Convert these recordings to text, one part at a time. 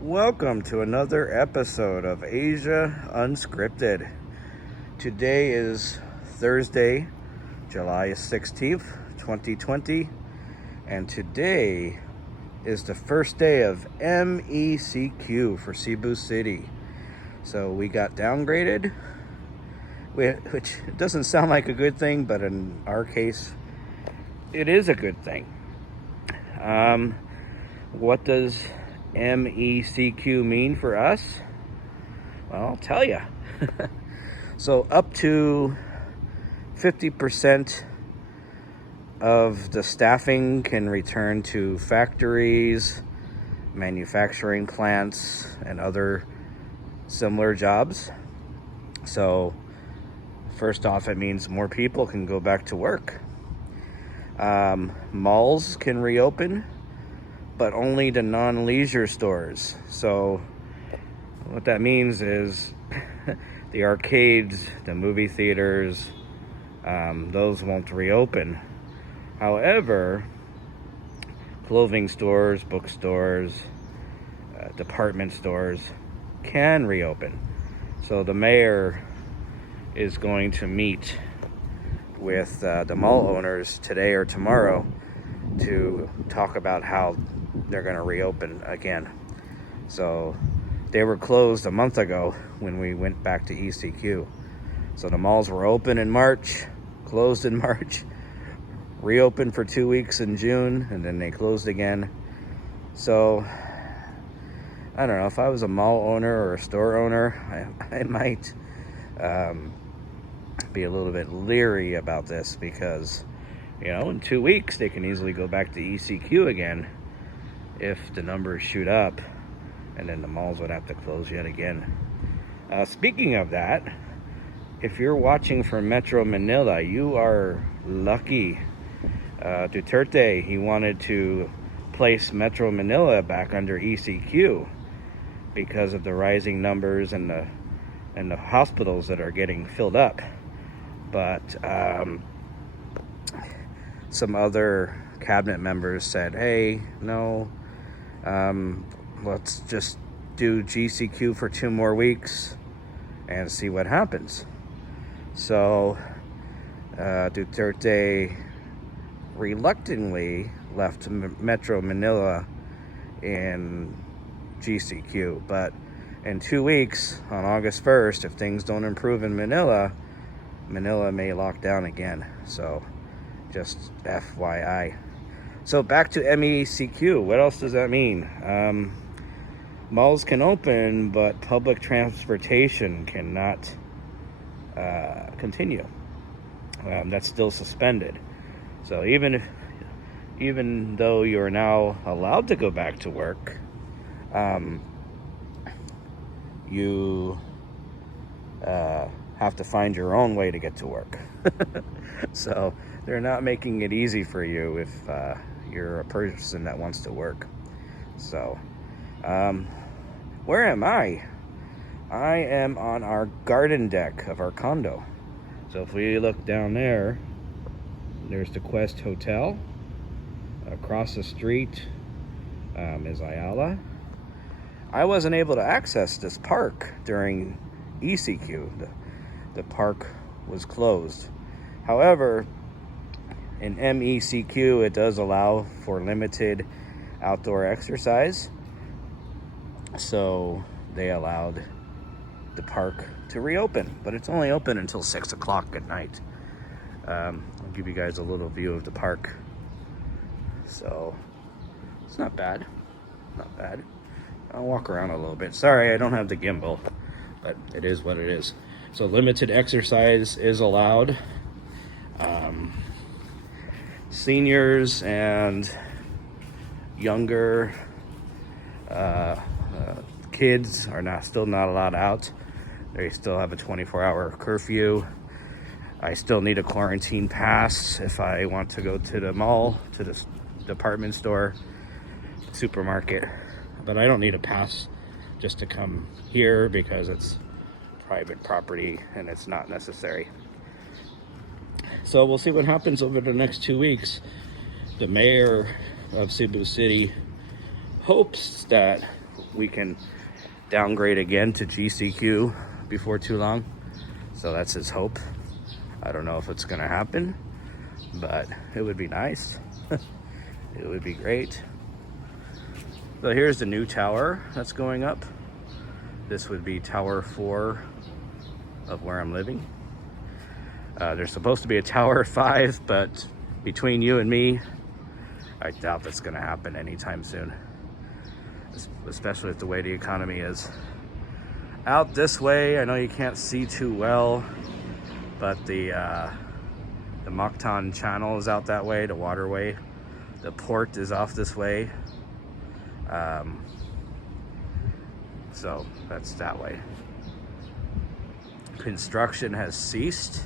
Welcome to another episode of Asia Unscripted. Today is Thursday, July 16th, 2020, and today is the first day of MECQ for Cebu City. So we got downgraded, which doesn't sound like a good thing, but in our case, it is a good thing. What does MECQ mean for us? Well, I'll tell you. So up to 50% of the staffing can return to factories, manufacturing plants, and other similar jobs. So first off, it means more people can go back to work. Malls can reopen, but only the non-leisure stores. So what that means is the arcades, the movie theaters, those won't reopen. However, clothing stores, bookstores, department stores can reopen. So the mayor is going to meet with the mall owners today or tomorrow to talk about how they're going to reopen again. So they were closed a month ago when we went back to ECQ. So the malls were open in March, closed in March, reopened for 2 weeks in June, and then they closed again. So I don't know, if I was a mall owner or a store owner, I might be a little bit leery about this, because in 2 weeks they can easily go back to ECQ again if the numbers shoot up, and then the malls would have to close yet again. Speaking of that, if you're watching from Metro Manila, you are lucky. Duterte, he wanted to place Metro Manila back under ECQ because of the rising numbers and the hospitals that are getting filled up. But some other cabinet members said, hey, no, let's just do GCQ for 2 more weeks and see what happens. So Duterte reluctantly left Metro Manila in GCQ, but in 2 weeks, on August 1st, if things don't improve in Manila may lock down again. So just FYI. So back to MECQ. What else does that mean? Malls can open, but public transportation cannot continue. That's still suspended. So even though you're now allowed to go back to work, you have to find your own way to get to work. So they're not making it easy for you if you're a person that wants to work. So where am I? I am on our garden deck of our condo. So if we look down there, there's the Quest Hotel. Across the street is Ayala. I wasn't able to access this park during ECQ. The park was closed. However, in MECQ, it does allow for limited outdoor exercise. So they allowed the park to reopen, but it's only open until 6 o'clock at night. I'll give you guys a little view of the park. So it's not bad. Not bad. I'll walk around a little bit. Sorry, I don't have the gimbal, but it is what it is. So limited exercise is allowed. Seniors and younger kids are still not allowed out. They still have a 24-hour curfew. I still need a quarantine pass if I want to go to the mall, to the department store, supermarket. But I don't need a pass just to come here because it's private property and it's not necessary. So we'll see what happens over the next 2 weeks. The mayor of Cebu City hopes that we can downgrade again to GCQ before too long. So that's his hope. I don't know if it's gonna happen, but it would be nice. It would be great. So here's the new tower that's going up. This would be Tower 4 of where I'm living. There's supposed to be a Tower 5, but between you and me, I doubt that's gonna happen anytime soon. Especially with the way the economy is. Out this way, I know you can't see too well, but the Mactan channel is out that way, the waterway. The port is off this way. So that's that way. Construction has ceased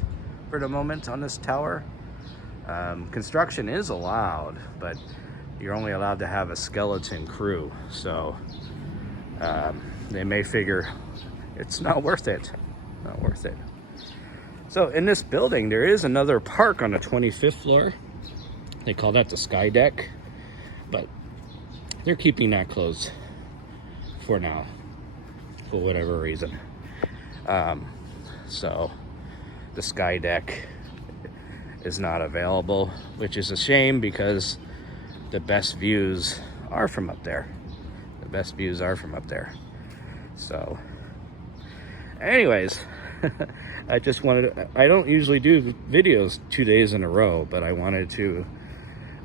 for the moment on this tower. Construction is allowed, but you're only allowed to have a skeleton crew. So they may figure it's not worth it. Not worth it. So in this building, there is another park on the 25th floor. They call that the Sky Deck, but they're keeping that closed for now, for whatever reason. So the Sky Deck is not available, which is a shame because the best views are from up there. The best views are from up there. So anyways, I just wanted to, I don't usually do videos 2 days in a row, but I wanted to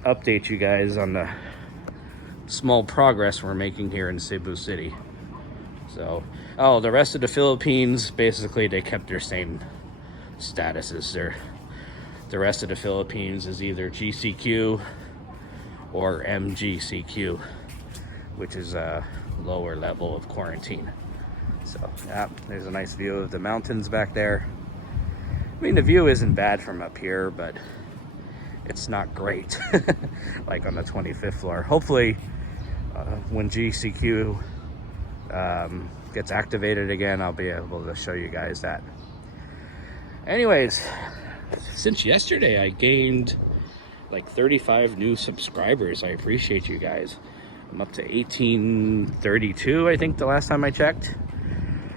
update you guys on the small progress we're making here in Cebu City. So, oh, the rest of the Philippines, basically they kept their same statuses. The rest of the Philippines is either GCQ or MECQ, which is a lower level of quarantine. So, yeah, there's a nice view of the mountains back there. I mean, the view isn't bad from up here, but it's not great, like on the 25th floor. Hopefully, when GCQ gets activated again, I'll be able to show you guys that. Anyways, since yesterday, I gained like 35 new subscribers. I appreciate you guys. I'm up to 1832, I think, the last time I checked.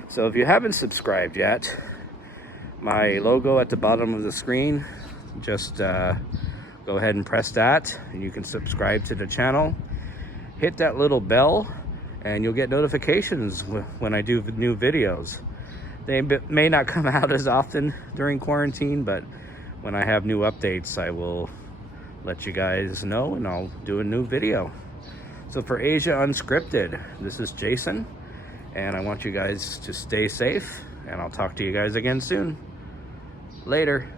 So if you haven't subscribed yet, my logo at the bottom of the screen, just go ahead and press that and you can subscribe to the channel. Hit that little bell and you'll get notifications when I do new videos. They may not come out as often during quarantine, but when I have new updates, I will let you guys know and I'll do a new video. So for Asia Unscripted, this is Jason, and I want you guys to stay safe, and I'll talk to you guys again soon. Later.